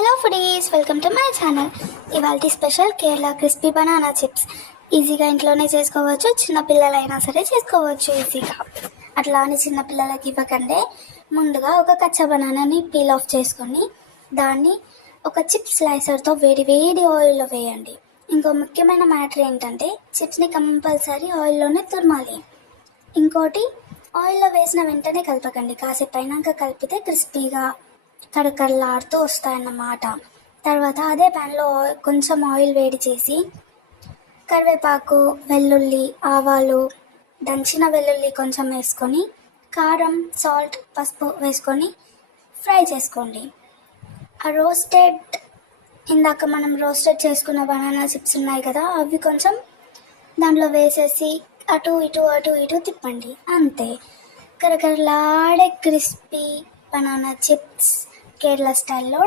Hello foodies, welcome to my channel. ఇవాళ special Kerala crispy banana chips. ఈజీగా ఇంట్లోనే చేసుకోవచ్చు, చిన్నపిల్లలైనా సరే చేసుకోవచ్చు ఈజీగా. అట్లా అని చిన్నపిల్లలకి ఇవ్వకంటే ముందుగా ఒక కచ్చా బనానాని పీల్ ఆఫ్ చేసుకొని దాన్ని ఒక చిప్స్ స్లైసర్తో వేడి వేడి ఆయిల్లో వేయండి. ఇంకో ముఖ్యమైన మ్యాటర్ ఏంటంటే చిప్స్ని కంపల్సరీ ఆయిల్లోనే తురమాలి. ఇంకోటి, ఆయిల్లో వేసిన వెంటనే కలపకండి, కాసేపు అయినాక కలిపితే క్రిస్పీగా కరకరలాడుతూ వస్తాయన్నమాట. తర్వాత అదే ప్యాన్లో కొంచెం ఆయిల్ వేడి చేసి కరివేపాకు, వెల్లుల్లి, ఆవాలు, దంచిన వెల్లుల్లి కొంచెం వేసుకొని కారం, సాల్ట్, పసుపు వేసుకొని ఫ్రై చేసుకోండి. ఇందాక మనం రోస్టెడ్ చేసుకున్న బనానా చిప్స్ ఉన్నాయి కదా, అవి కొంచెం దాంట్లో వేసేసి అటు ఇటు తిప్పండి. అంతే, కరకరలాడే క్రిస్పీ బనానా చిప్స్ కేరళ స్టైల్లో